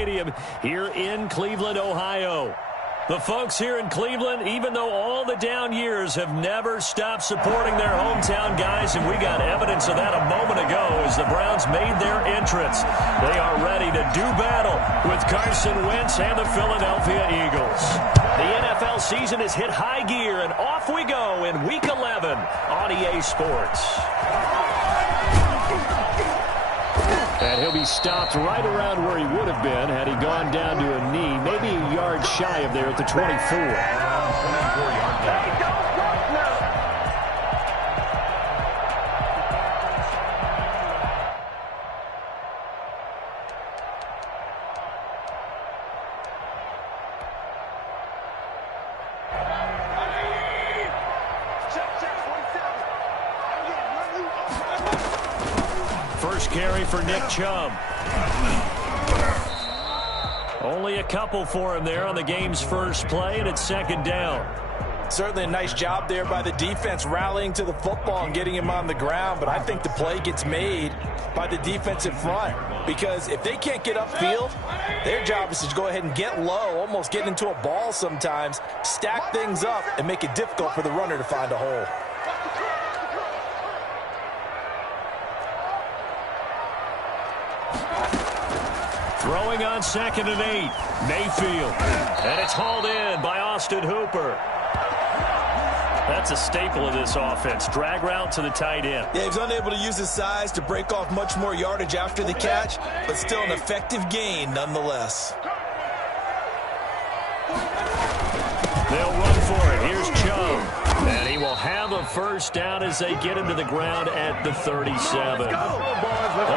Stadium here in Cleveland, Ohio. The folks here in Cleveland, even though all the down years, have never stopped supporting their hometown guys, and we got evidence of that a moment ago as the Browns made their entrance. They are ready to do battle with Carson Wentz and the Philadelphia Eagles. The NFL season has hit high gear, and off we go in Week 11 on EA Sports. And he'll be stopped right around where he would have been had he gone down to a knee, maybe a yard shy of there at the 24. First carry for Nick Chubb. Only a couple for him there on the game's first play, and it's second down. Certainly a nice job there by the defense rallying to the football and getting him on the ground, but I think the play gets made by the defensive front because if they can't get upfield, their job is to go ahead and get low, almost get into a ball sometimes, stack things up, and make it difficult for the runner to find a hole. Throwing on 2nd and 8, Mayfield. And it's hauled in by Austin Hooper. That's a staple of this offense. Drag route to the tight end. Yeah, he was unable to use his size to break off much more yardage after the catch, but still an effective gain nonetheless. They'll run for it. Here's Chubb. And he will have a first down as they get him to the ground at the 37.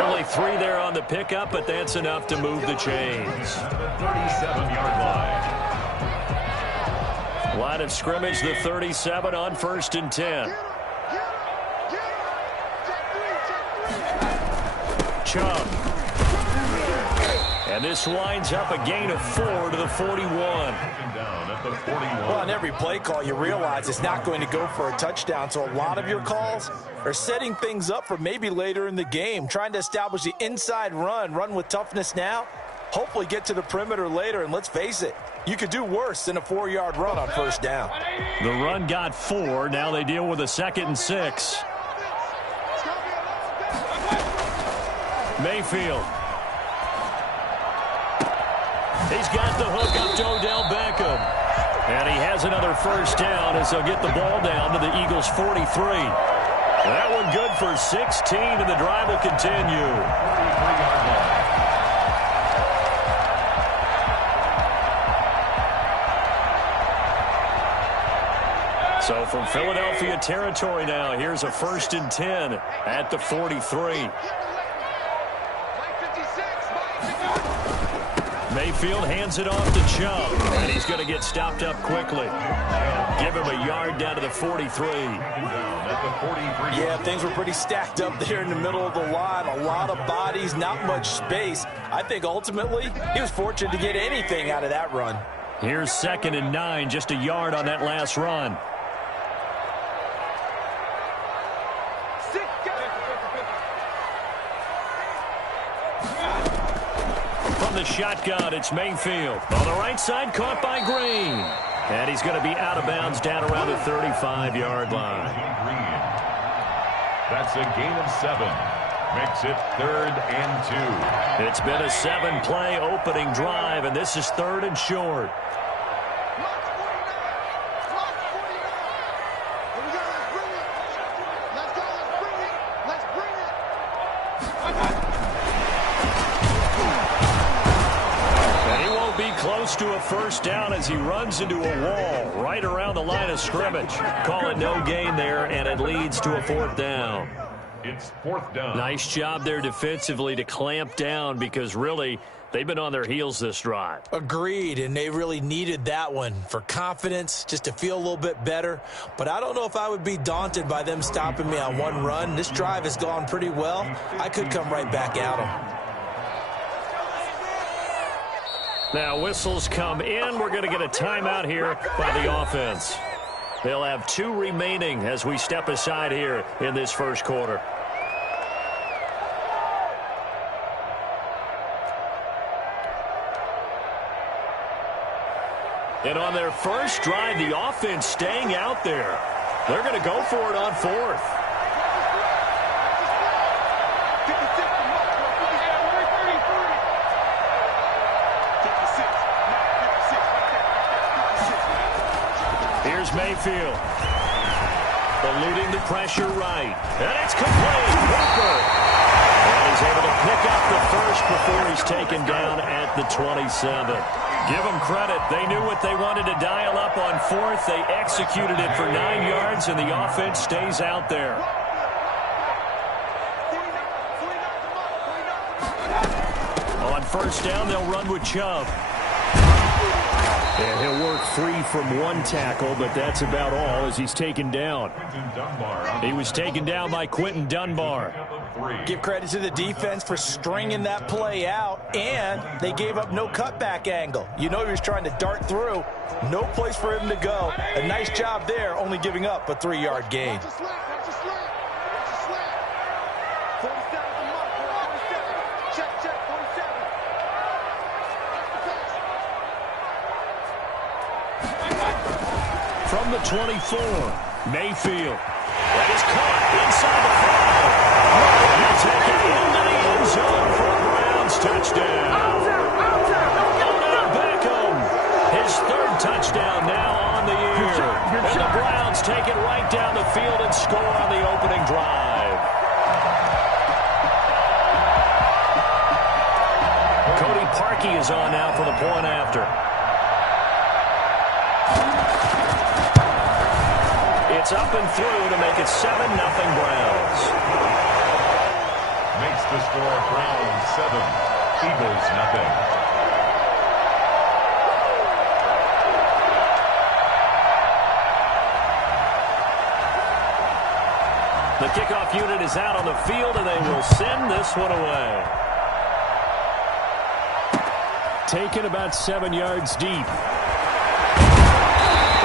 Only 3 there on the pickup, but that's enough to move the chains. 37-yard line. Line of scrimmage, the 37 on 1st and 10. Chubb. And this winds up a gain of 4 to the 41. Well, on every play call, you realize it's not going to go for a touchdown, so a lot of your calls are setting things up for maybe later in the game, trying to establish the inside run with toughness now, hopefully get to the perimeter later, and let's face it, you could do worse than a 4-yard run on first down. The run got 4. Now they deal with a 2nd and 6. Mayfield. He's got the hook up to Odell Beckham. And he has another first down as they'll get the ball down to the Eagles' 43. That one good for 16, and the drive will continue. So from Philadelphia territory now, here's a 1st and 10 at the 43. Mayfield hands it off to Chubb, and he's going to get stopped up quickly. Give him a yard down to the 43. Yeah, things were pretty stacked up there in the middle of the line. A lot of bodies, not much space. I think ultimately he was fortunate to get anything out of that run. Here's 2nd and 9, just a yard on that last run. The shotgun, it's Mayfield. On the right side, caught by Green. And he's going to be out of bounds down around the 35-yard line. That's a gain of 7. Makes it 3rd and 2. It's been a 7-play opening drive, and this is 3rd and short. Close to a first down as he runs into a wall right around the line of scrimmage. Call it no gain there, and it leads to a 4th down. It's 4th down. Nice job there defensively to clamp down because really they've been on their heels this drive. Agreed, and they really needed that one for confidence, just to feel a little bit better. But I don't know if I would be daunted by them stopping me on one run. This drive has gone pretty well. I could come right back at them. Now whistles come in. We're going to get a timeout here by the offense. They'll have 2 remaining as we step aside here in this first quarter. And on their first drive, the offense staying out there. They're going to go for it on fourth. Here's Mayfield. Eluding the pressure right. And it's complete. Hooper. And he's able to pick up the first before he's taken down at the 27. Give them credit. They knew what they wanted to dial up on fourth. They executed it for 9 yards, and the offense stays out there. On first down, they'll run with Chubb. And he'll work free from one tackle, but that's about all as he's taken down. He was taken down by Quentin Dunbar. Give credit to the defense for stringing that play out, and they gave up no cutback angle. You know he was trying to dart through. No place for him to go. A nice job there, only giving up a 3-yard gain. From the 24, Mayfield. That is caught inside the 5. He'll take it into the end zone for a Browns touchdown. Odell Beckham, his 3rd touchdown now on the year. And the Browns take it right down the field and score on the opening drive. Cody Parkey is on now for the point after. It's up and through to make it 7-0 Browns. Makes the score Browns 7, Eagles nothing. The kickoff unit is out on the field, and they will send this one away. Taken about 7 yards deep.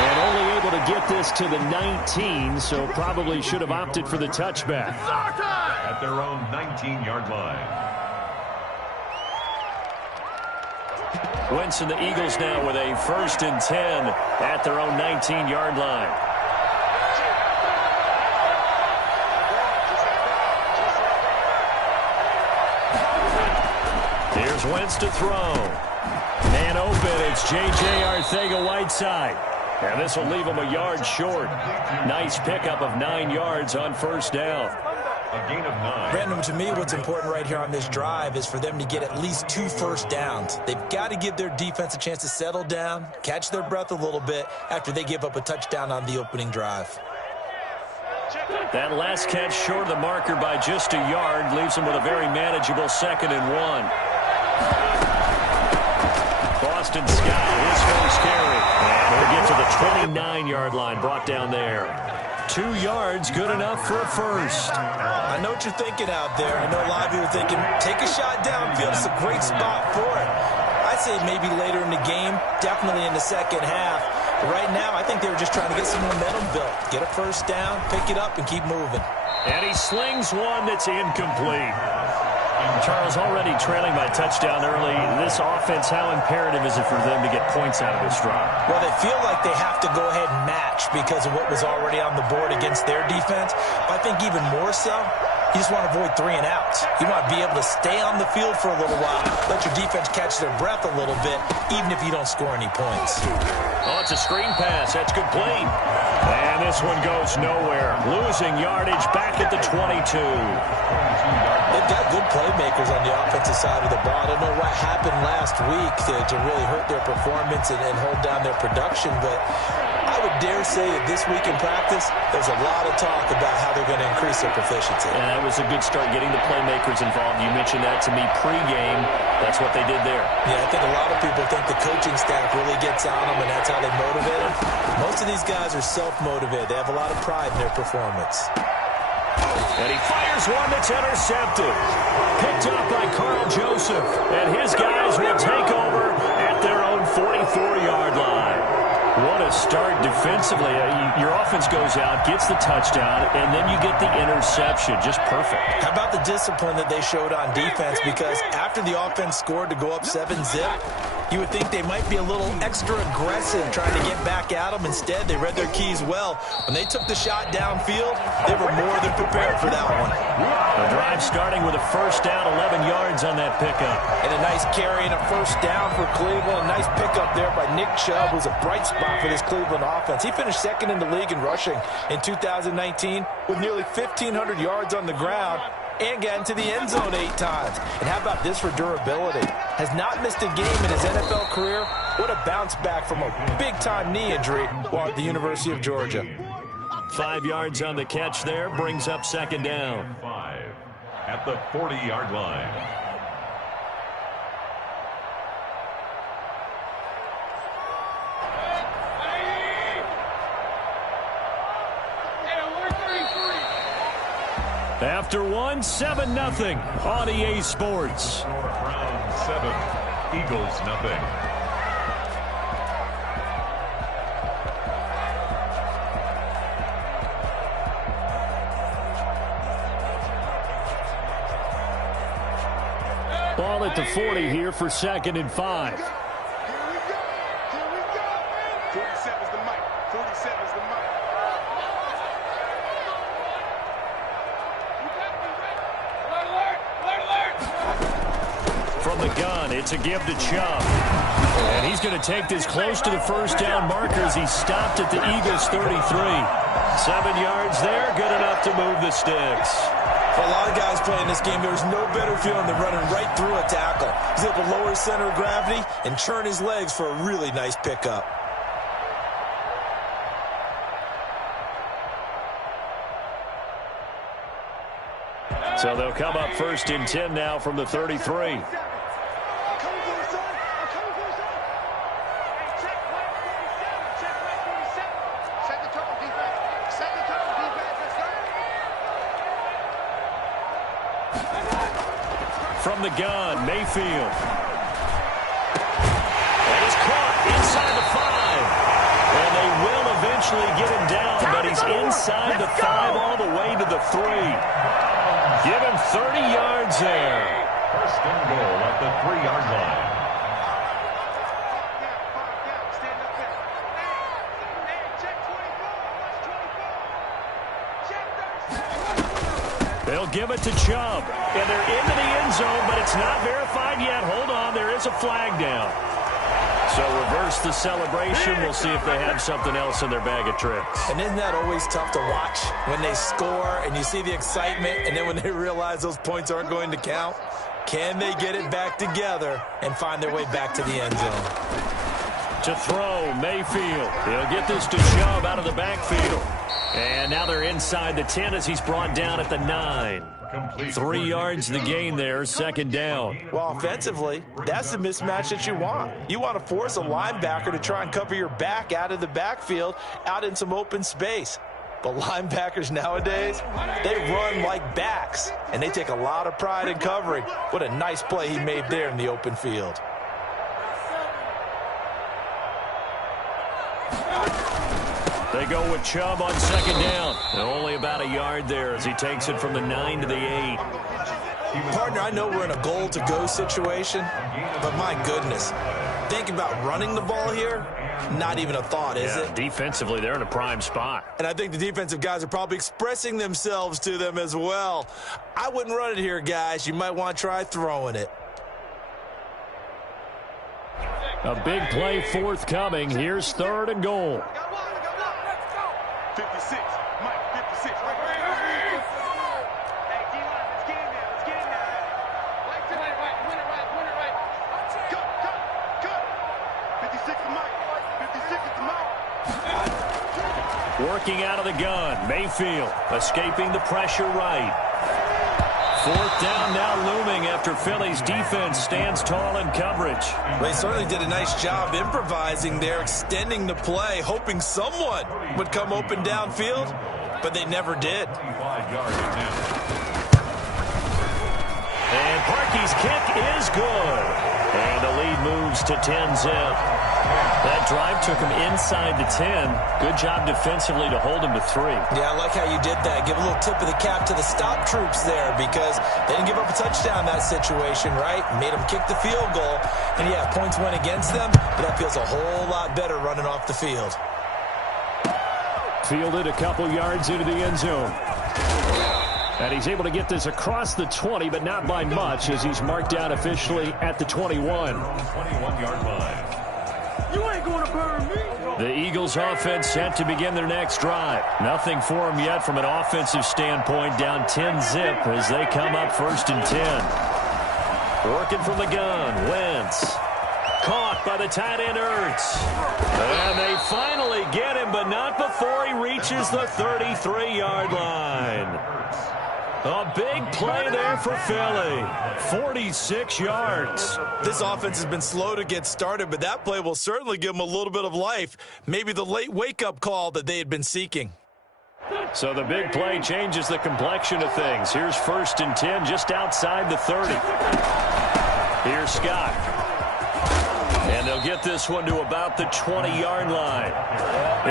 And only able to get this to the 19, so probably should have opted for the touchback. At their own 19-yard line. Wentz and the Eagles now with a 1st and 10 at their own 19-yard line. Here's Wentz to throw. Man open, it's J.J. Arcega-Whiteside. And this will leave him a yard short. Nice pickup of 9 yards on first down. A gain of 9. Brandon, to me, what's important right here on this drive is for them to get at least 2 first downs. They've got to give their defense a chance to settle down, catch their breath a little bit after they give up a touchdown on the opening drive. That last catch short of the marker by just a yard leaves them with a very manageable 2nd and 1. Boston Scott, his first carry. And he'll get to the 29-yard line, brought down there. 2 yards, good enough for a first. I know what you're thinking out there. I know a lot of you are thinking, take a shot downfield. It's a great spot for it. I'd say maybe later in the game, definitely in the second half. But right now, I think they were just trying to get some momentum built. Get a first down, pick it up, and keep moving. And he slings one that's incomplete. Charles, already trailing by touchdown early. This offense, how imperative is it for them to get points out of this drive? Well, they feel like they have to go ahead and match because of what was already on the board against their defense. But I think even more so, you just want to avoid 3 and outs. You want to be able to stay on the field for a little while, let your defense catch their breath a little bit, even if you don't score any points. Oh, it's a screen pass. That's complete. And this one goes nowhere. Losing yardage back at the 22. They've got good playmakers on the offensive side of the ball. I don't know what happened last week to really hurt their performance and hold down their production, but I would dare say that this week in practice, there's a lot of talk about how they're going to increase their proficiency. And that was a good start, getting the playmakers involved. You mentioned that to me pregame. That's what they did there. Yeah, I think a lot of people think the coaching staff really gets on them, and that's how they motivate them. Most of these guys are self-motivated. They have a lot of pride in their performance. And he fires one that's intercepted. Picked up by Carl Joseph. And his guys will take over at their own 44-yard line. What a start defensively. Your offense goes out, gets the touchdown, and then you get the interception. Just perfect. How about the discipline that they showed on defense? Because after the offense scored to go up 7-zip, You would think they might be a little extra aggressive trying to get back at them. Instead, they read their keys well. When they took the shot downfield, they were more than prepared for that one. The drive starting with a first down, 11 yards on that pickup. And a nice carry and a first down for Cleveland. A nice pickup there by Nick Chubb, who's a bright spot for this Cleveland offense. He finished second in the league in rushing in 2019 with nearly 1,500 yards on the ground and got into the end zone 8 times. And how about this for durability? Has not missed a game in his NFL career. What a bounce back from a big-time knee injury while at the University of Georgia. 5 yards on the catch there, brings up second down. 5 at the 40-yard line. After one, 7-0 on EA Sports. Round 7, Eagles nothing. Ball at the 40 here for 2nd and 5. Here we go. 47's the mic. 47's the mic. From the gun, it's a give to Chubb. And he's going to take this close to the first down marker as he's stopped at the Eagles' 33. 7 yards there, good enough to move the sticks. For a lot of guys playing this game, there's no better feeling than running right through a tackle. He's able to lower his center of gravity and churn his legs for a really nice pickup. So they'll come up 1st and 10 now from the 33. From the gun, Mayfield. And he's caught inside the 5. And they will eventually get him down, but he's inside the 5 all the way to the 3. Give him 30 yards there. 1st and goal at the 3-yard line. They'll give it to Chubb. And they're into the end zone, but it's not verified yet. Hold on, there is a flag down. So reverse the celebration. We'll see if they have something else in their bag of tricks. And isn't that always tough to watch when they score and you see the excitement and then when they realize those points aren't going to count? Can they get it back together and find their way back to the end zone? To throw, Mayfield. He'll get this to Chubb out of the backfield. And now they're inside the 10 as he's brought down at the 9. 3 yards the gain there, 2nd down. Well, offensively, that's the mismatch that you want. You want to force a linebacker to try and cover your back out of the backfield, out in some open space. But linebackers nowadays, they run like backs, and they take a lot of pride in covering. What a nice play he made there in the open field. They go with Chubb on 2nd down. And only about a yard there as he takes it from the 9 to the 8. Partner, I know we're in a goal-to-go situation, but my goodness, think about running the ball here, not even a thought, is it? Defensively, they're in a prime spot. And I think the defensive guys are probably expressing themselves to them as well. I wouldn't run it here, guys. You might want to try throwing it. A big play forthcoming. Here's 3rd and goal. 56. Mike, 56. Right. Hey, D-line, let's get in there. Let's get in there. Right to right. Win it right. Cut. 56 to Mike. 56 to Mike. Working out of the gun. Mayfield escaping the pressure right. 4th down now looming after Philly's defense stands tall in coverage. They certainly did a nice job improvising there, extending the play, hoping someone would come open downfield, but they never did. 5 yards now. And Parkey's kick is good. And the lead moves to 10-zip. That drive took him inside the 10. Good job defensively to hold him to 3. Yeah, I like how you did that. Give a little tip of the cap to the stop troops there because they didn't give up a touchdown in that situation, right? Made them kick the field goal. And, yeah, points went against them, but that feels a whole lot better running off the field. Fielded a couple yards into the end zone. And he's able to get this across the 20, but not by much as he's marked down officially at the 21. 21-yard line. You ain't going to burn me. The Eagles offense set to begin their next drive. Nothing for them yet from an offensive standpoint, down 10-zip as they come up 1st and 10. Working from the gun, Wentz. Caught by the tight end, Ertz. And they finally get him, but not before he reaches the 33-yard line. A big play there for Philly. 46 yards. This offense has been slow to get started, but that play will certainly give them a little bit of life. Maybe the late wake-up call that they had been seeking. So the big play changes the complexion of things. Here's 1st and 10 just outside the 30. Here's Scott. And they'll get this one to about the 20-yard line.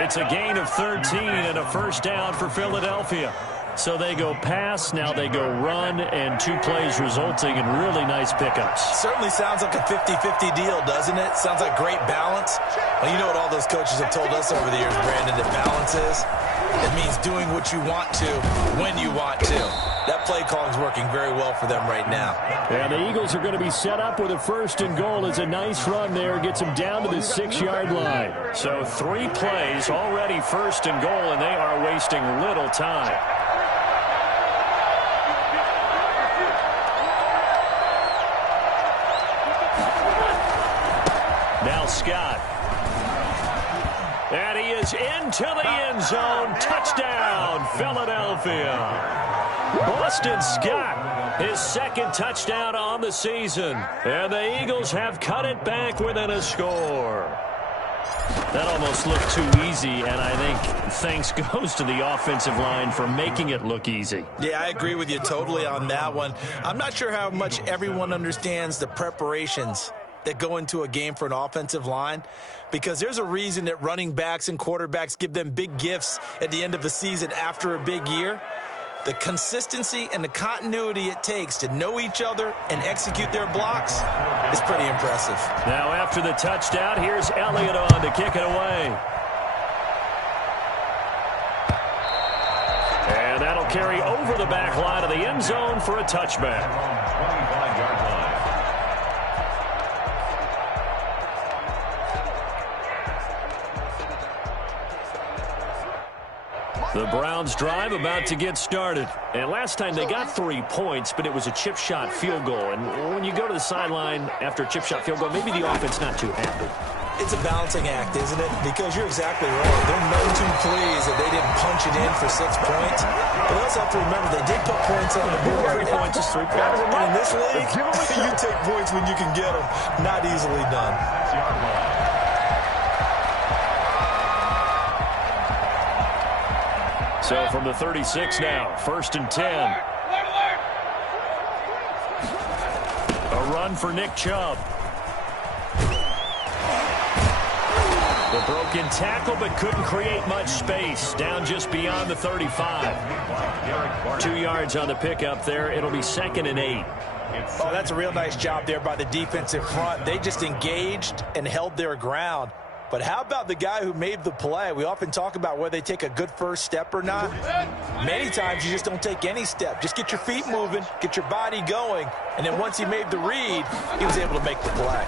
It's a gain of 13 and a first down for Philadelphia. So they go pass, now they go run, and 2 plays resulting in really nice pickups. Certainly sounds like a 50-50 deal, doesn't it? Sounds like great balance. Well, you know what all those coaches have told us over the years, Brandon, that balance is? It means doing what you want to when you want to. That play calling is working very well for them right now. And the Eagles are going to be set up with a 1st and goal. It's a nice run there. Gets them down to the 6-yard line. So 3 plays already 1st and goal, and they are wasting little time. Now Scott. And he is into the end zone. Touchdown, Philadelphia. Boston Scott, his 2nd touchdown on the season. And the Eagles have cut it back within a score. That almost looked too easy, and I think thanks goes to the offensive line for making it look easy. Yeah, I agree with you totally on that one. I'm not sure how much everyone understands the preparations that go into a game for an offensive line, because there's a reason that running backs and quarterbacks give them big gifts at the end of the season after a big year. The consistency and the continuity it takes to know each other and execute their blocks is pretty impressive. Now after the touchdown, here's Elliott on to kick it away. And that'll carry over the back line of the end zone for a touchback. 25-yard line. The Browns drive about to get started. And last time they got 3 points, but it was a chip shot field goal. And when you go to the sideline after a chip shot field goal, maybe the offense not too happy. It's a balancing act, isn't it? Because you're exactly right. They're none too pleased that they didn't punch it in for 6 points. But they also have to remember they did put points on the board. 3 points is 3 points. And in this league, you take points when you can get them. Not easily done. So from the 36 now, 1st and 10. A run for Nick Chubb. The broken tackle, but couldn't create much space. Down just beyond the 35. 2 yards on the pickup there. It'll be 2nd and 8. Oh, that's a real nice job there by the defensive front. They just engaged and held their ground. But how about the guy who made the play? We often talk about whether they take a good first step or not. Many times you just don't take any step. Just get your feet moving, get your body going, and then once he made the read, he was able to make the play.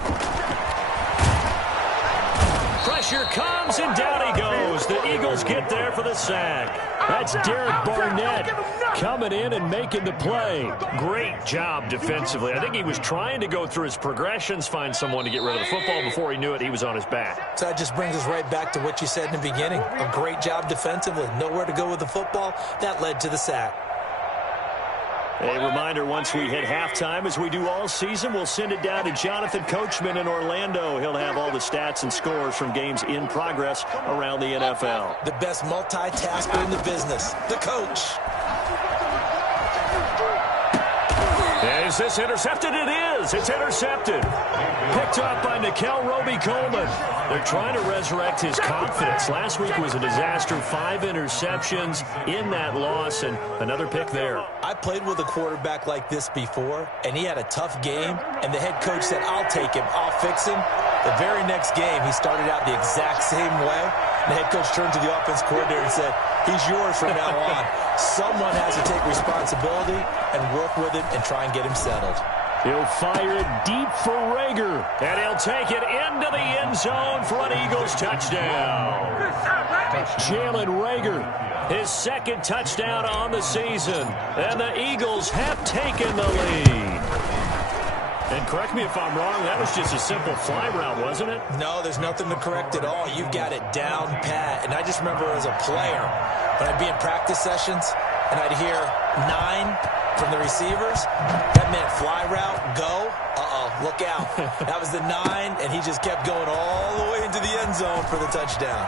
Pressure comes, and down he goes. The Eagles get there for the sack. That's Derek Barnett coming in and making the play. Great job defensively. I think he was trying to go through his progressions, find someone to get rid of the football. Before he knew it, he was on his back. So that just brings us right back to what you said in the beginning. A great job defensively. Nowhere to go with the football. That led to the sack. A reminder, once we hit halftime, as we do all season, we'll send it down to Jonathan Coachman in Orlando. He'll have all the stats and scores from games in progress around the NFL. The best multitasker in the business, the coach. Is this intercepted? It is. It's intercepted. Picked up by Nickel Roby-Coleman. They're trying to resurrect his confidence. Last week was a disaster. 5 interceptions in that loss, and another pick there. I played with a quarterback like this before, and he had a tough game, and the head coach said, I'll take him, I'll fix him. The very next game, he started out the exact same way. The head coach turned to the offense coordinator and said, he's yours from now on. Someone has to take responsibility and work with him and try and get him settled. He'll fire it deep for Rager, and he'll take it into the end zone for an Eagles touchdown. Jalen Rager, his second touchdown on the season, and the Eagles have taken the lead. And correct me if I'm wrong, that was just a simple fly route, wasn't it? No, there's nothing to correct at all. You've got it down pat. And I just remember as a player, when I'd be in practice sessions, and I'd hear 9 from the receivers, that meant fly route, go. Look out. That was the 9, and he just kept going all the way into the end zone for the touchdown.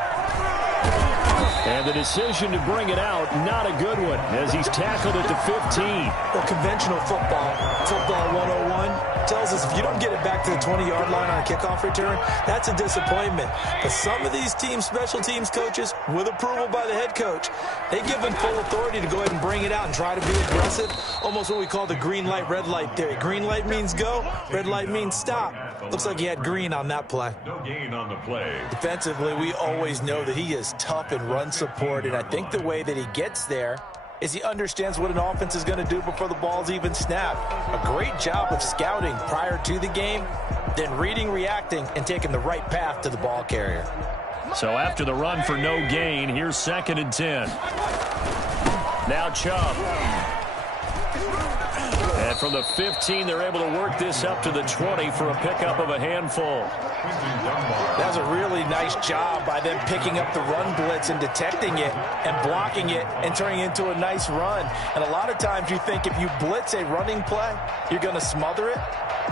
And the decision to bring it out, not a good one, as he's tackled at the 15. Well, conventional football 101, tells us if you don't get it back to the 20-yard line on a kickoff return, that's a disappointment. But some of these team special teams coaches, with approval by the head coach, they give him full authority to go ahead and bring it out and try to be aggressive, almost what we call the green light, red light theory. Green light means go, red light means stop. Looks like he had green on that play. No gain on the play. Defensively, we always know that he is tough in run support, and I think the way that he gets there is he understands what an offense is going to do before the ball's even snapped. A great job of scouting prior to the game, then reading, reacting, and taking the right path to the ball carrier. So after the run for no gain, here's 2nd and 10. Now Chubb. And from the 15, they're able to work this up to the 20 for a pickup of a handful. That was a really nice job by them picking up the run blitz and detecting it and blocking it and turning it into a nice run. And a lot of times you think if you blitz a running play, you're going to smother it.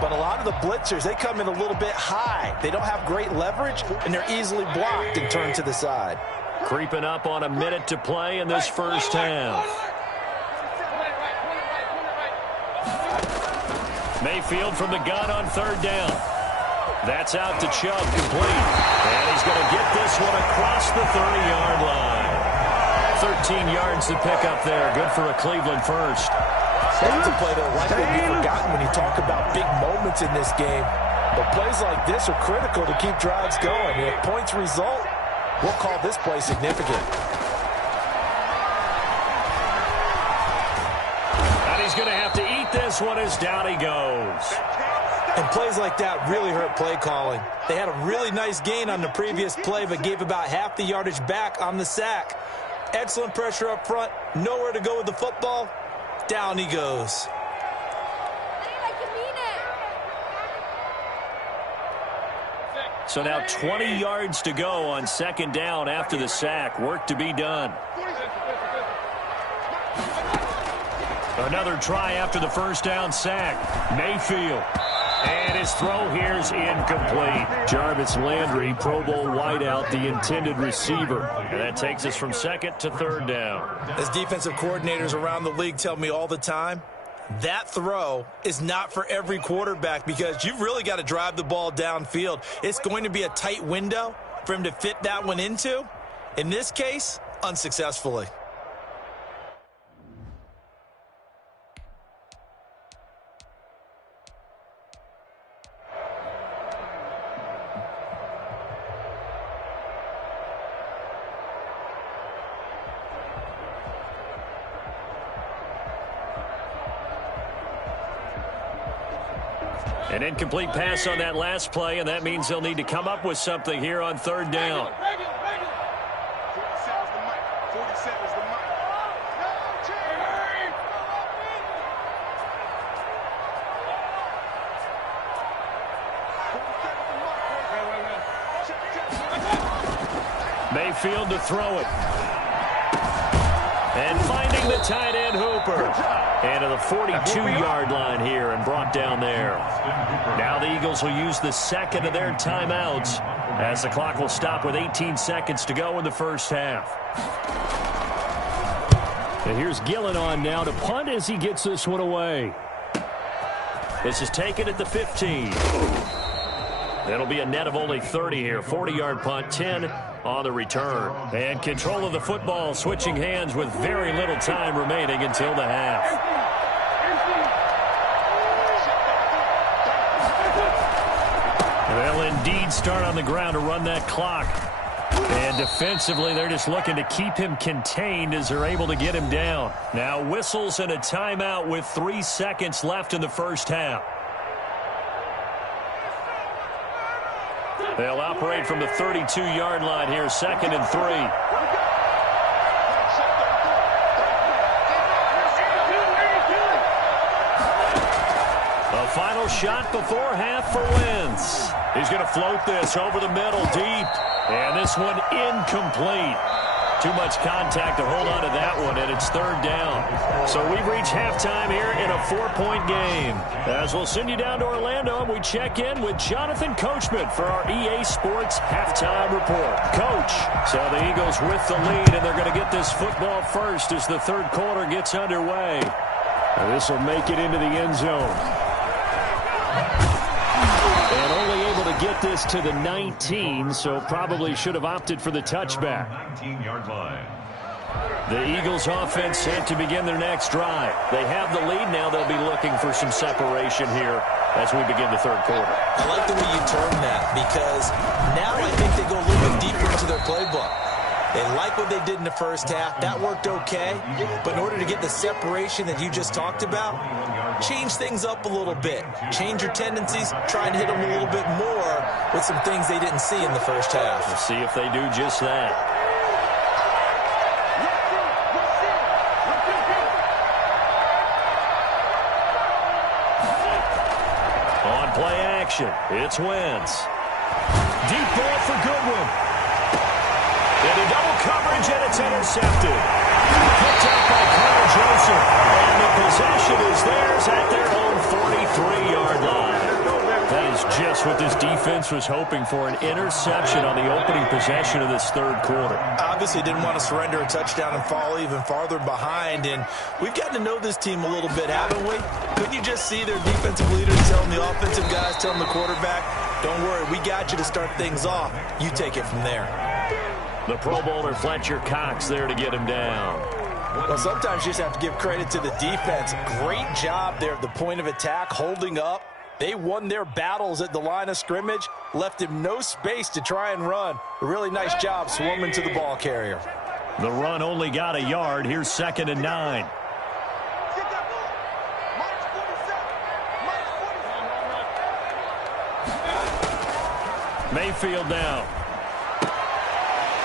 But a lot of the blitzers, they come in a little bit high. They don't have great leverage, and they're easily blocked and turned to the side. Creeping up on a minute to play in this first half. Mayfield from the gun on 3rd down. That's out to Chubb, complete. And he's going to get this one across the 30-yard line. 13 yards to pick up there. Good for a Cleveland first. That's a play that will likely be forgotten when you talk about big moments in this game. But plays like this are critical to keep drives going. And if points result, we'll call this play significant. And he's going to have to eat this one as down he goes. And plays like that really hurt play calling. They had a really nice gain on the previous play, but gave about half the yardage back on the sack. Excellent pressure up front. Nowhere to go with the football. Down he goes. So now 20 yards to go on 2nd down after the sack. Work to be done. Another try after the first down sack. Mayfield. And his throw here is incomplete. Jarvis Landry, Pro Bowl wideout, the intended receiver. And that takes us from 2nd to 3rd down. As defensive coordinators around the league tell me all the time, that throw is not for every quarterback because you've really got to drive the ball downfield. It's going to be a tight window for him to fit that one into. In this case, unsuccessfully. An incomplete pass on that last play, and that means they'll need to come up with something here on 3rd down. 47 is the mic. 47 is the mic. Mayfield to throw it. And finding the tight end Hooper. And to the 42-yard line here and brought down there. Now the Eagles will use the 2nd of their timeouts as the clock will stop with 18 seconds to go in the first half. And here's Gillen on now to punt as he gets this one away. This is taken at the 15. That'll be a net of only 30 here. 40-yard punt, 10 on the return. And control of the football switching hands with very little time remaining until the half. They'll indeed start on the ground to run that clock. And defensively, they're just looking to keep him contained as they're able to get him down. Now whistles and a timeout with 3 seconds left in the first half. They'll operate from the 32-yard line here, 2nd and 3. A final shot before half for Wentz. He's going to float this over the middle deep. And this one incomplete. Too much contact to hold on to that one, and it's 3rd down. So we've reached halftime here in a 4-point game. As we'll send you down to Orlando, we check in with Jonathan Coachman for our EA Sports Halftime Report. Coach, so the Eagles with the lead, and they're going to get this football first as the 3rd quarter gets underway. This will make it into the end zone. And only able to get this to the 19, so probably should have opted for the touchback. 19-yard line. The Eagles offense set to begin their next drive. They have the lead now. They'll be looking for some separation here as we begin the 3rd quarter. I like the way you term that because now I think they go a little bit deeper into their playbook. They like what they did in the first half. That worked okay. But in order to get the separation that you just talked about, change things up a little bit. Change your tendencies. Try and hit them a little bit more with some things they didn't see in the first half. We'll see if they do just that. On play action, it's Wentz. Deep ball for Goodwin. Into double coverage, and it's intercepted. Picked up by Carl Joseph. And the possession is theirs at their own 43-yard line. That is just what this defense was hoping for, an interception on the opening possession of this 3rd quarter. Obviously didn't want to surrender a touchdown and fall even farther behind. And we've gotten to know this team a little bit, haven't we? Couldn't you just see their defensive leaders telling the offensive guys, telling the quarterback, don't worry, we got you to start things off. You take it from there. The Pro Bowler Fletcher Cox there to get him down. Well, sometimes you just have to give credit to the defense. Great job there at the point of attack, holding up. They won their battles at the line of scrimmage, left him no space to try and run. A really nice job swarming to the ball carrier. The run only got a yard. Here's 2nd and 9. Mayfield down.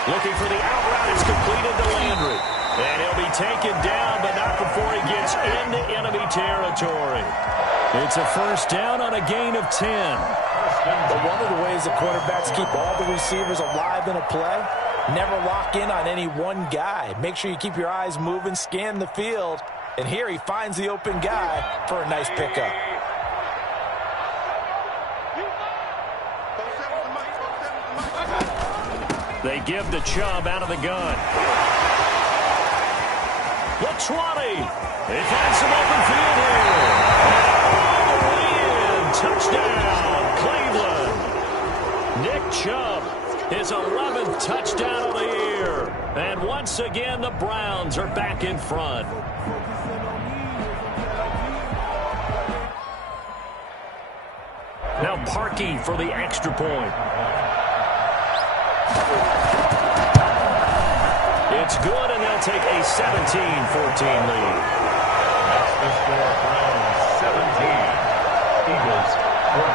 Looking for the out route. It's completed to Landry. And he'll be taken down, but not before he gets into enemy territory. It's a 1st down on a gain of 10. But one of the ways that quarterbacks keep all the receivers alive in a play, never lock in on any one guy. Make sure you keep your eyes moving, scan the field. And here he finds the open guy for a nice pickup. They give the Chubb out of the gun. The 20. They find some open field here. All the way in. Touchdown, Cleveland. Nick Chubb, his 11th touchdown of the year. And once again, the Browns are back in front. Now Parkey for the extra point. It's good, and they'll take a 17-14 lead. That's the score. Browns 17, Eagles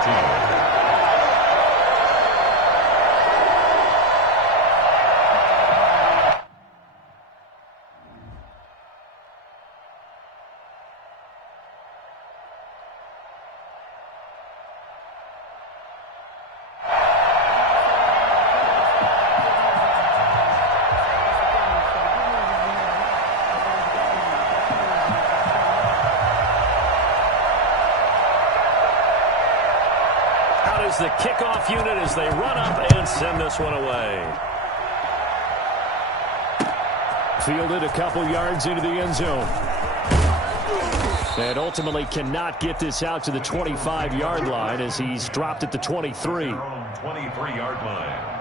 14. The kickoff unit as they run up and send this one away. Fielded a couple yards into the end zone. And ultimately cannot get this out to the 25-yard line as he's dropped at the 23. 23-yard line.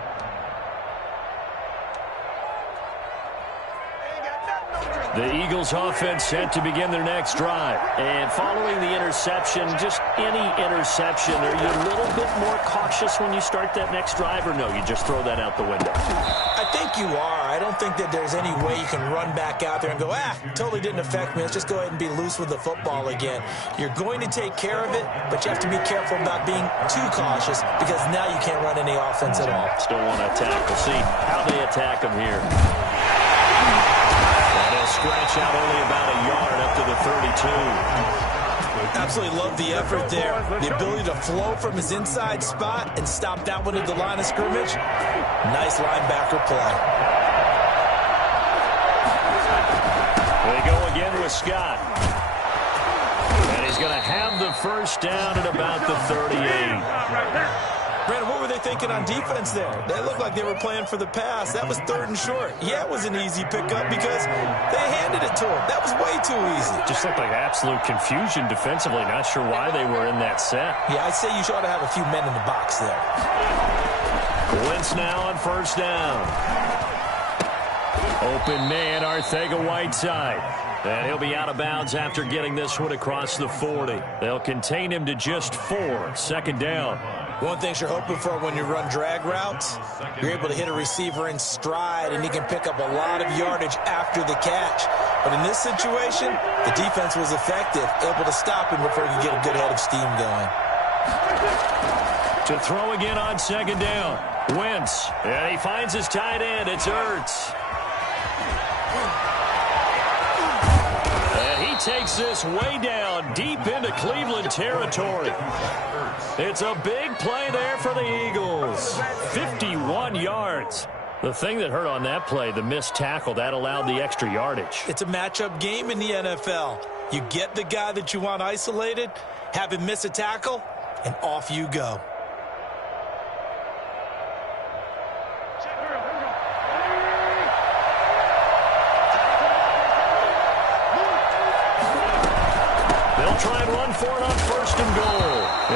The Eagles offense set to begin their next drive. And following the interception, just any interception, are you a little bit more cautious when you start that next drive, or no, you just throw that out the window? I think you are. I don't think that there's any way you can run back out there and go, totally didn't affect me. Let's just go ahead and be loose with the football again. You're going to take care of it, but you have to be careful about being too cautious because now you can't run any offense at all. Still want to attack. We'll see how they attack him here. Scratch out only about a yard up to the 32. Absolutely love the effort there. The ability to flow from his inside spot and stop that one at the line of scrimmage. Nice linebacker play. They go again with Scott. And he's going to have the first down at about the 38. Brandon, what were they thinking on defense there? They looked like they were playing for the pass. That was 3rd and short. Yeah, it was an easy pickup because they handed it to him. That was way too easy. Just looked like absolute confusion defensively. Not sure why they were in that set. Yeah, I'd say you ought to have a few men in the box there. Wentz now on first down. Open man, Arcega-Whiteside. And he'll be out of bounds after getting this one across the 40. They'll contain him to just 4. Second down. One thing you're hoping for when you run drag routes, you're able to hit a receiver in stride, and he can pick up a lot of yardage after the catch. But in this situation, the defense was effective, able to stop him before he could get a good head of steam going. To throw again on second down. Wentz. And he finds his tight end. It's Ertz. And he takes this way down deep into Cleveland territory. It's a big play there for the Eagles. 51 yards. The thing that hurt on that play, the missed tackle, that allowed the extra yardage. It's a matchup game in the NFL. You get the guy that you want isolated, have him miss a tackle, and off you go. Try and run for it on first and goal.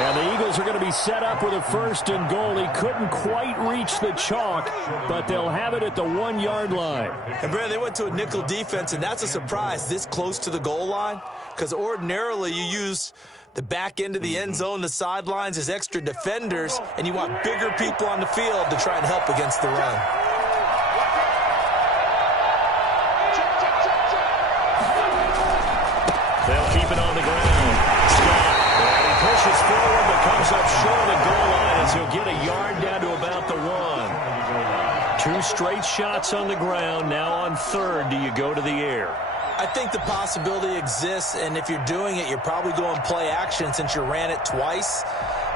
And the Eagles are going to be set up with a first and goal. He couldn't quite reach the chalk, but they'll have it at the 1-yard line. And, Brad, they went to a nickel defense, and that's a surprise this close to the goal line because ordinarily you use the back end of the end zone, the sidelines as extra defenders, and you want bigger people on the field to try and help against the run. They'll keep it on the ground. Scott, and he pushes forward but comes up short of the goal line as he'll get a yard down to about the 1. 2 straight shots on the ground. Now on third, do you go to the air? I think the possibility exists, and if you're doing it, you're probably going play action since you ran it twice.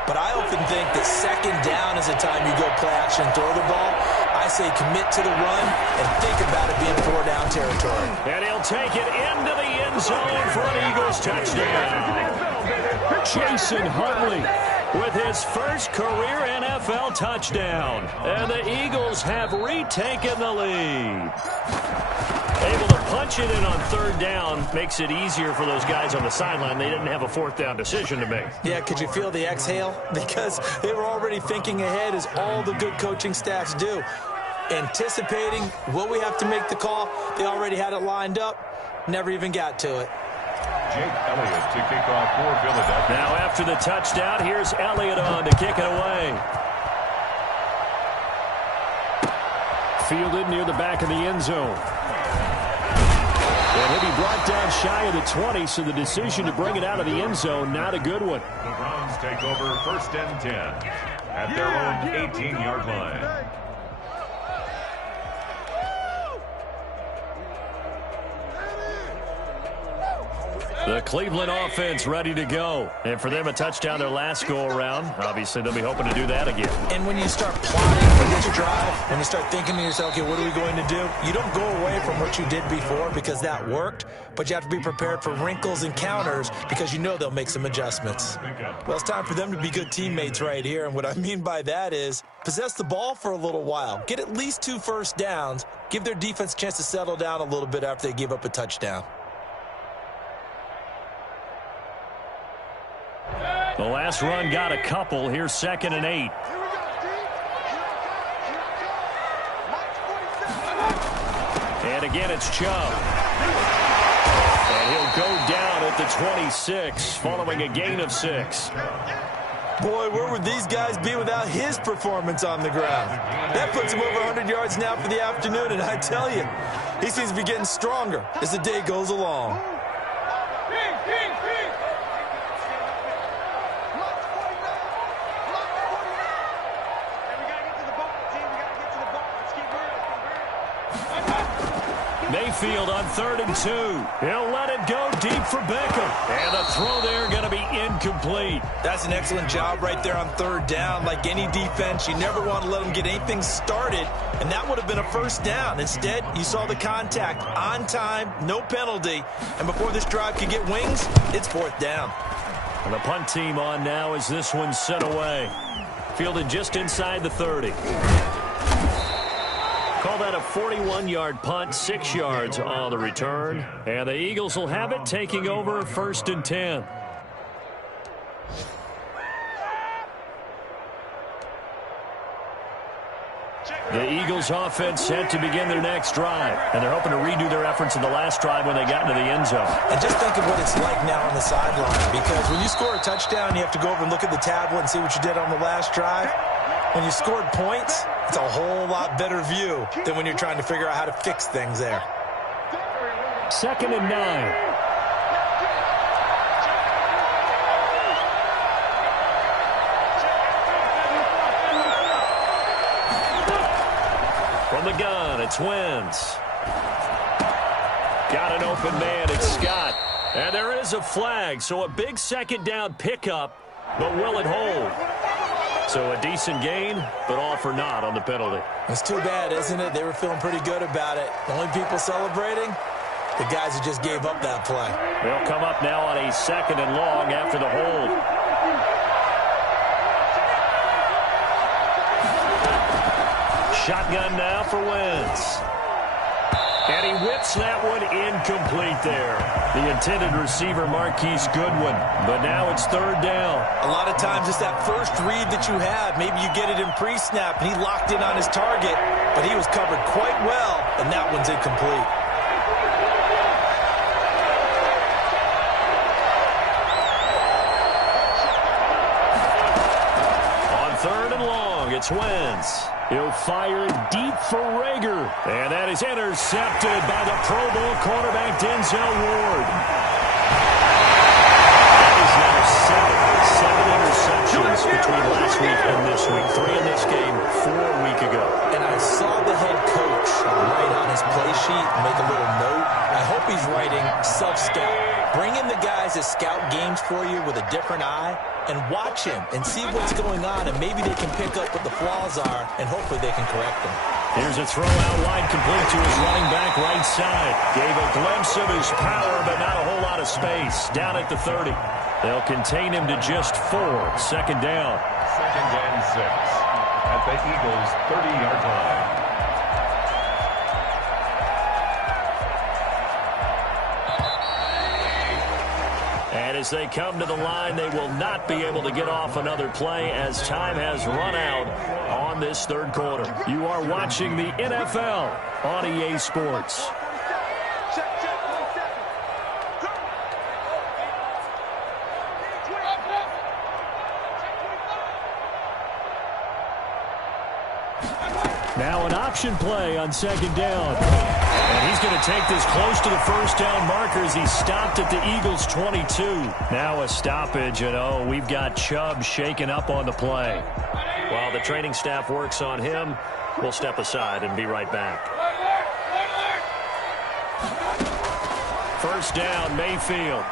But I often think that second down is the time you go play action and throw the ball. I say commit to the run and think about it being 4-down territory. And he'll take it into the end zone for an Eagles touchdown. Jason Huntley with his first career NFL touchdown. And the Eagles have retaken the lead. Able to punch it in on third down makes it easier for those guys on the sideline. They didn't have a 4th down decision to make. Yeah, could you feel the exhale? Because they were already thinking ahead, as all the good coaching staffs do. Anticipating, will we have to make the call? They already had it lined up. Never even got to it. Jake Elliott to kick off for Philadelphia. Now after the touchdown, here's Elliott on to kick it away. Fielded near the back of the end zone. And he'll be brought down shy of the 20, so the decision to bring it out of the end zone, not a good one. The Browns take over first and 10 at their own 18-yard line. The Cleveland offense ready to go. And for them, a touchdown their last go-around. Obviously, they'll be hoping to do that again. And when you start plotting for this drive, when you start thinking to yourself, okay, what are we going to do? You don't go away from what you did before because that worked, but you have to be prepared for wrinkles and counters because you know they'll make some adjustments. Well, it's time for them to be good teammates right here, and what I mean by that is possess the ball for a little while. Get at least 2 first downs. Give their defense a chance to settle down a little bit after they give up a touchdown. The last run got a couple. Here's 2nd and 8. And again, it's Chubb. And he'll go down at the 26, following a gain of 6. Boy, where would these guys be without his performance on the ground? That puts him over 100 yards now for the afternoon, and I tell you, he seems to be getting stronger as the day goes along. Mayfield on 3rd and 2. He'll let it go deep for Beckham. And the throw there going to be incomplete. That's an excellent job right there on 3rd down. Like any defense, you never want to let them get anything started, and that would have been a 1st down. Instead, you saw the contact on time, no penalty, and before this drive could get wings, it's 4th down. And the punt team on now as this one's sent away. Fielded just inside the 30. Call that a 41-yard punt, 6 yards on the return. And the Eagles will have it, taking over 1st and 10. The Eagles offense set to begin their next drive. And they're hoping to redo their efforts in the last drive when they got into the end zone. And just think of what it's like now on the sideline. Because when you score a touchdown, you have to go over and look at the tablet and see what you did on the last drive. When you scored points, it's a whole lot better view than when you're trying to figure out how to fix things there. 2nd and 9. From the gun, it's Wentz. Got an open man, it's Scott. And there is a flag, so a big 2nd down pickup, but will it hold? So a decent gain, but all for naught on the penalty. It's too bad, isn't it? They were feeling pretty good about it. The only people celebrating, the guys who just gave up that play. They'll come up now on a 2nd and long after the hold. Shotgun now for Wentz. And he whips that one incomplete there. The intended receiver, Marquise Goodwin. But now it's 3rd down. A lot of times it's that first read that you have. Maybe you get it in pre-snap, and he locked in on his target, but he was covered quite well, and that one's incomplete. On 3rd and long, it's Wentz. He'll fire deep for Rager. And that is intercepted by the Pro Bowl quarterback, Denzel Ward. That is now 7 interceptions between last week and this week. 3 in this game, 4 a week ago. And I saw the head coach write on his play sheet and make a little note. I hope he's writing self-scout. Bring in the guys that scout games for you with a different eye and watch him and see what's going on, and maybe they can pick up what the flaws are, and hopefully they can correct them. Here's a throw out wide, complete to his running back right side. Gave a glimpse of his power, but not a whole lot of space. Down at the 30. They'll contain him to just 4. 2nd down. 2nd and 6 at the Eagles' 30-yard line. And as they come to the line, they will not be able to get off another play as time has run out on this 3rd quarter. You are watching the NFL on EA Sports. Now an option play on 2nd down. And he's going to take this close to the 1st down marker as he stopped at the Eagles' 22. Now a stoppage, and we've got Chubb shaken up on the play. While the training staff works on him, we'll step aside and be right back. 1st down, Mayfield.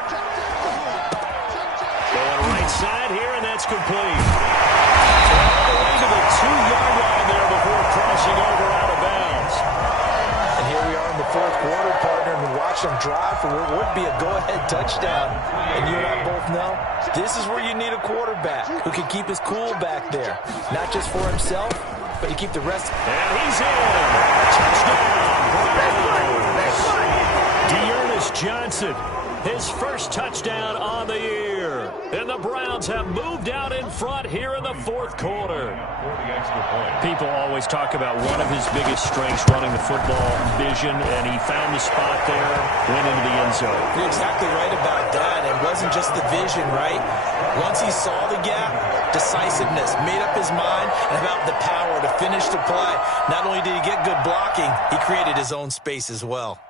Going right side here, and that's complete. All the way to the 2-yard line there before crossing over out of bounds. And here we are in the 4th quarter, partner, and we watch them drive for what would be a go-ahead touchdown. And you and I both know this is where you need a quarterback who can keep his cool back there, not just for himself, but to keep the rest. And he's in. Touchdown. Dearness Johnson, his first touchdown on the year. score. And the Browns have moved out in front here in the fourth quarter. People always talk about one of his biggest strengths running the football, vision, and he found the spot there, went into the end zone. You're exactly right about that. It wasn't just the vision, right? Once he saw the gap, decisiveness, made up his mind, and about the power to finish the play. Not only did he get good blocking, he created his own space as well.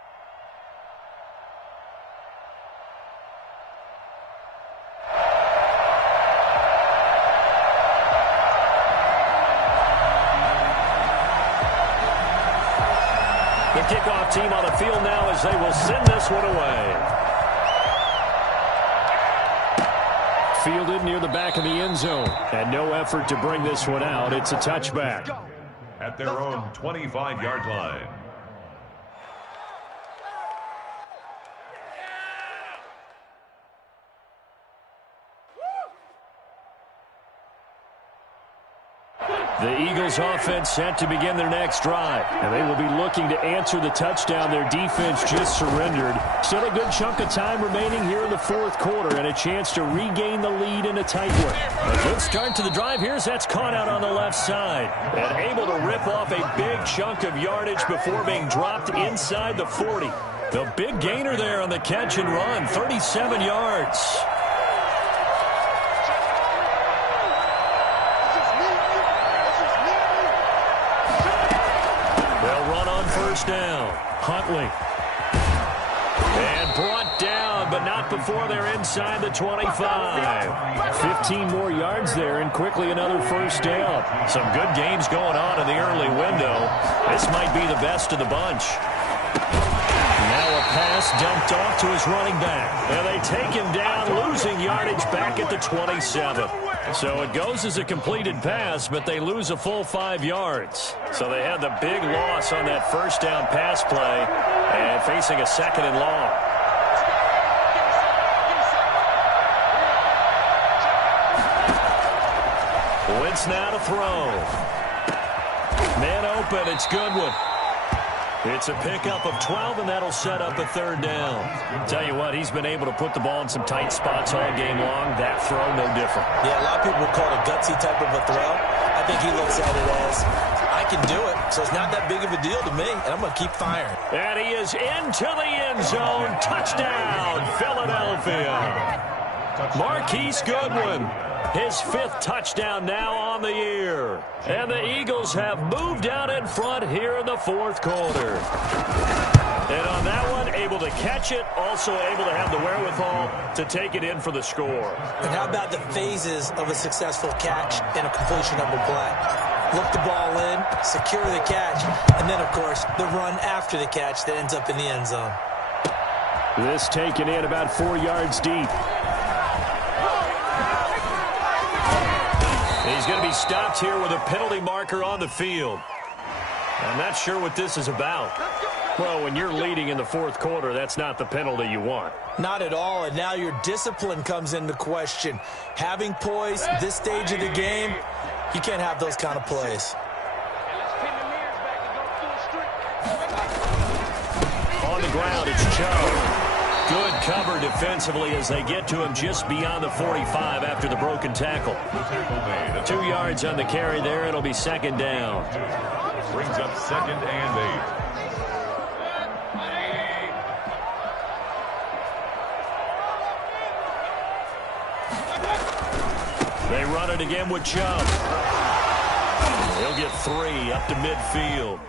The kickoff team on the field now as they will send this one away. Fielded near the back of the end zone. And no effort to bring this one out. It's a touchback. At their own 25-yard line. The Eagles offense set to begin their next drive. And they will be looking to answer the touchdown their defense just surrendered. Still a good chunk of time remaining here in the fourth quarter and a chance to regain the lead in a tight one. A good start to the drive here as that's caught out on the left side. And able to rip off a big chunk of yardage before being dropped inside the 40. The big gainer there on the catch and run, 37 yards. First down. Huntley. And brought down, but not before they're inside the 25. 15 more yards there, and quickly another first down. Some good games going on in the early window. This might be the best of the bunch. Now a pass dumped off to his running back. And they take him down, losing yardage back at the 27. So it goes as a completed pass, but they lose a full 5 yards. So they had the big loss on that first down pass play and facing a second and long. Wentz now to throw. Man open, it's Goodwin. It's a pickup of 12, and that'll set up a third down. Tell you what, he's been able to put the ball in some tight spots all game long. That throw, no different. Yeah, a lot of people call it a gutsy type of a throw. I think he looks at it as, I can do it, so it's not that big of a deal to me, and I'm going to keep firing. And he is into the end zone. Touchdown, Philadelphia. Marquise Goodwin. His fifth touchdown now on the year. And the Eagles have moved out in front here in the fourth quarter. And on that one, able to catch it, also able to have the wherewithal to take it in for the score. And how about the phases of a successful catch and a completion of a play? Look the ball in, secure the catch, and then, of course, the run after the catch that ends up in the end zone. This taken in about 4 yards deep. He's going to be stopped here with a penalty marker on the field. I'm not sure what this is about. Well, when you're leading in the fourth quarter, that's not the penalty you want. Not at all, and now your discipline comes into question. Having poise this stage of the game, you can't have those kind of plays. On the ground, it's Chubb. Good cover defensively as they get to him just beyond the 45 after the broken tackle. 2 yards on the carry there. It'll be second down. Brings up second and 8. They run it again with Chubb. He'll get 3 up to midfield.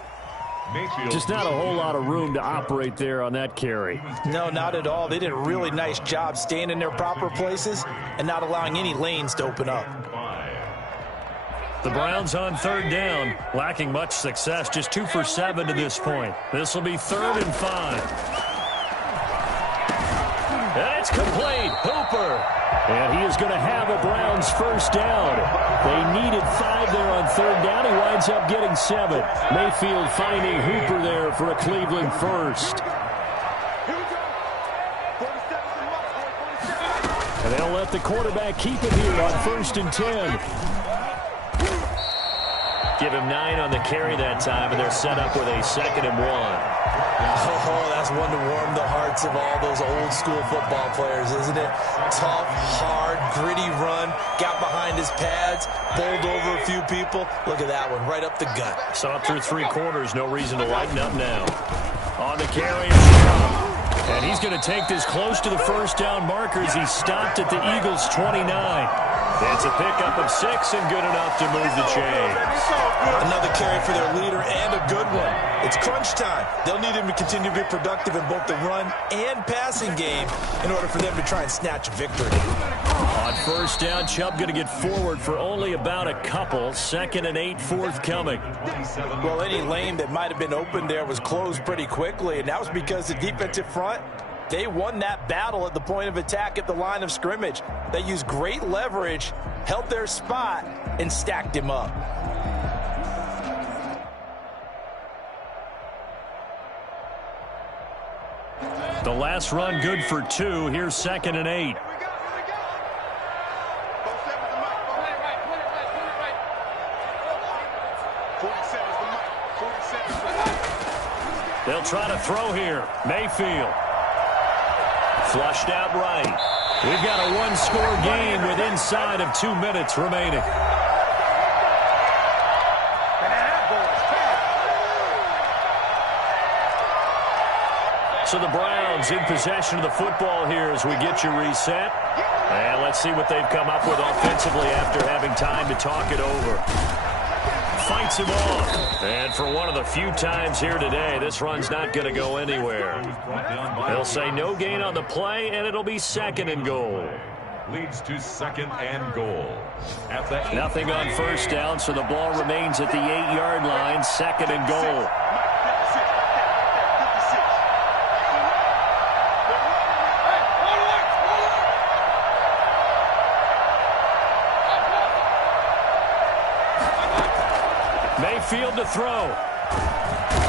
Just not a whole lot of room to operate there on that carry. No, not at all. They did a really nice job staying in their proper places and not allowing any lanes to open up. The Browns on third down, lacking much success, just 2 for 7 to this point. This will be 3rd and 5. And it's complete. Hooper. And he is going to have a Browns first down. They needed 5 there on third down. He winds up getting 7. Mayfield finding Hooper there for a Cleveland first. And they'll let the quarterback keep it here on 1st and 10. Give him 9 on the carry that time, and they're set up with a 2nd and 1. Oh, that's one to warm the hearts of all those old school football players, isn't it? Tough, hard, gritty run, got behind his pads, bowled over a few people. Look at that one, right up the gut. Saw it through 3 quarters, no reason to lighten up now. On the carry, and he's going to take this close to the first down marker as he stopped at the Eagles' 29. It's a pickup of 6 and good enough to move the chains. Another carry for their leader and a good one. It's crunch time. They'll need him to continue to be productive in both the run and passing game in order for them to try and snatch victory. On first down, Chubb going to get forward for only about a couple. 2nd and 8 forthcoming. Well, any lane that might have been open there was closed pretty quickly, and that was because the defensive front, they won that battle at the point of attack at the line of scrimmage. They used great leverage, held their spot, and stacked him up. The last run good for 2. Here's 2nd and 8. They'll try to throw here. Mayfield. Flushed out right. We've got a 1-score game with inside of 2 minutes remaining. So the Browns in possession of the football here as we get you reset. And let's see what they've come up with offensively after having time to talk it over. Fights him off. And for one of the few times here today, this run's not going to go anywhere. They'll say no gain on the play, and it'll be 2nd and goal. Leads to 2nd and goal. At the Nothing on first down, so the ball remains at the 8-yard line. 2nd and goal. Mayfield to throw.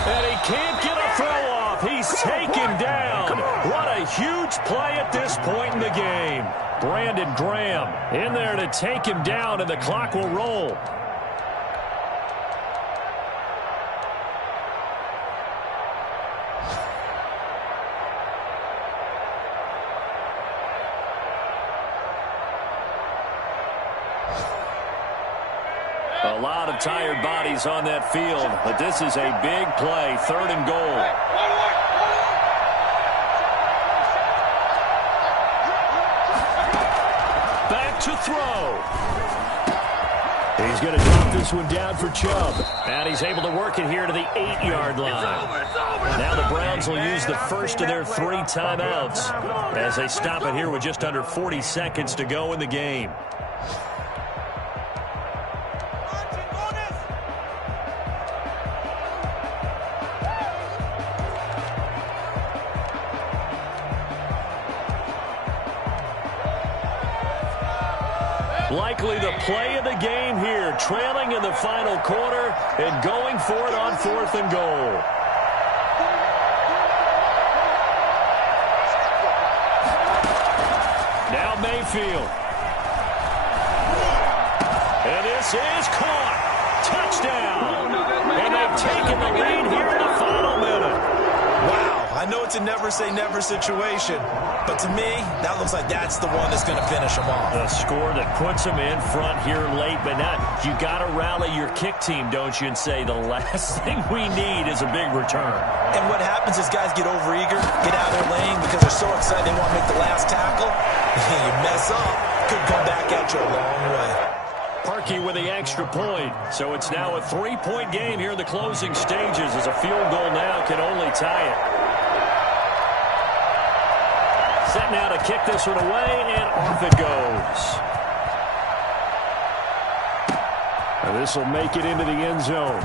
And he can't get a throw off. He's taken down. What a huge play at this point in the game. Brandon Graham in there to take him down, and the clock will roll. A lot of tired bodies on that field, but this is a big play. 3rd and goal. Back to throw. He's going to drop this one down for Chubb. And he's able to work it here to the 8-yard line. Now the Browns will use the first of their 3 timeouts as they stop it here with just under 40 seconds to go in the game. Likely the play of the game here, trailing in the final quarter and going for it on 4th and goal. Now Mayfield. And this is caught. Touchdown. And they've taken the lead here in the final minute. Wow, I know it's a never-say-never situation, but to me, that looks like that's the one that's going to finish them off. A score that puts them in front here late, but not. You got to rally your kick team, don't you, and say the last thing we need is a big return. And what happens is guys get overeager, get out of their lane because they're so excited they want to make the last tackle. You mess up, could come back at you a long way. Parkey with the extra point. So it's now a 3-point game here in the closing stages as a field goal now can only tie it. Set now to kick this one away, and off it goes. And this will make it into the end zone.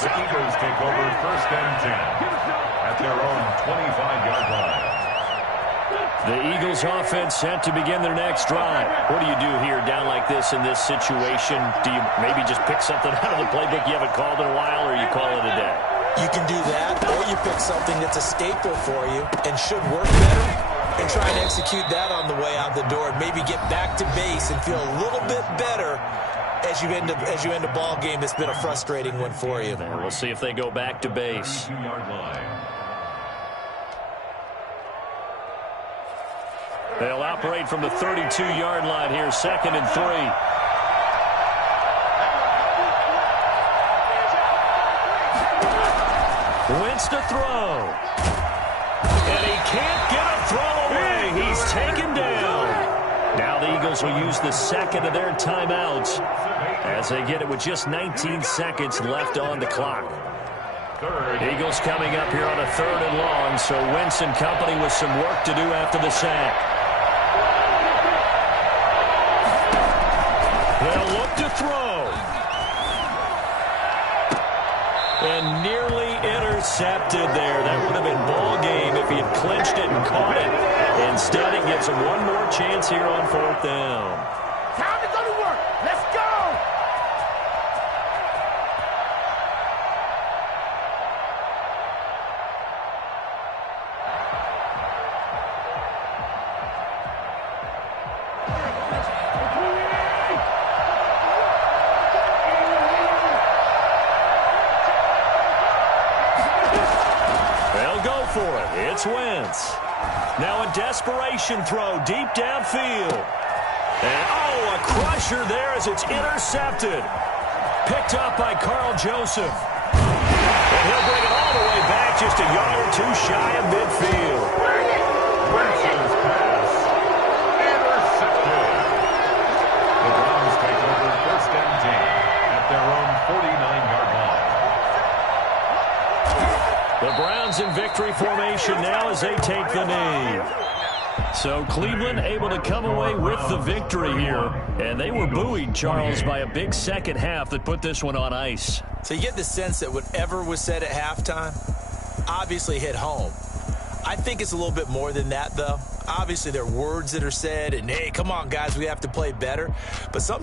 The Eagles take over 1st and 10 at their own 25-yard line. The Eagles offense set to begin their next drive. What do you do here down like this in this situation? Do you maybe just pick something out of the playbook you haven't called in a while, or you call it a day? You can do that, or you pick something that's a staple for you and should work better and try and execute that on the way out the door and maybe get back to base and feel a little bit better as you end a ball game, it's been a frustrating one for you. And we'll see if they go back to base. 32-yard line. They'll operate from the 32-yard line here, 2nd and 3. Wentz to throw. And he can't get a throw away. He's taken down. Now the Eagles will use the second of their timeouts as they get it with just 19 seconds left on the clock. Eagles coming up here on a 3rd and long, so Wentz and company with some work to do after the sack. They'll look to throw. And nearly intercepted there. That would have been ball game if he had clinched it and caught it. Instead, it gives him one more chance here on 4th down. Time to go to work. Let's go. They'll go for it. It's Wentz. Now a desperation throw deep downfield. And, oh, a crusher there as it's intercepted. Picked up by Carl Joseph. And he'll bring it all the way back just a yard or two shy of midfield. Wentz's pass intercepted. The Browns take over 1st and 10 at their own 49-yard line. The Browns in victory formation now as they take the knee. So Cleveland able to come away with the victory here. And they were buoyed, Charles, by a big second half that put this one on ice. So you get the sense that whatever was said at halftime obviously hit home. I think it's a little bit more than that, though. Obviously, there are words that are said, and, hey, come on, guys, we have to play better. But sometimes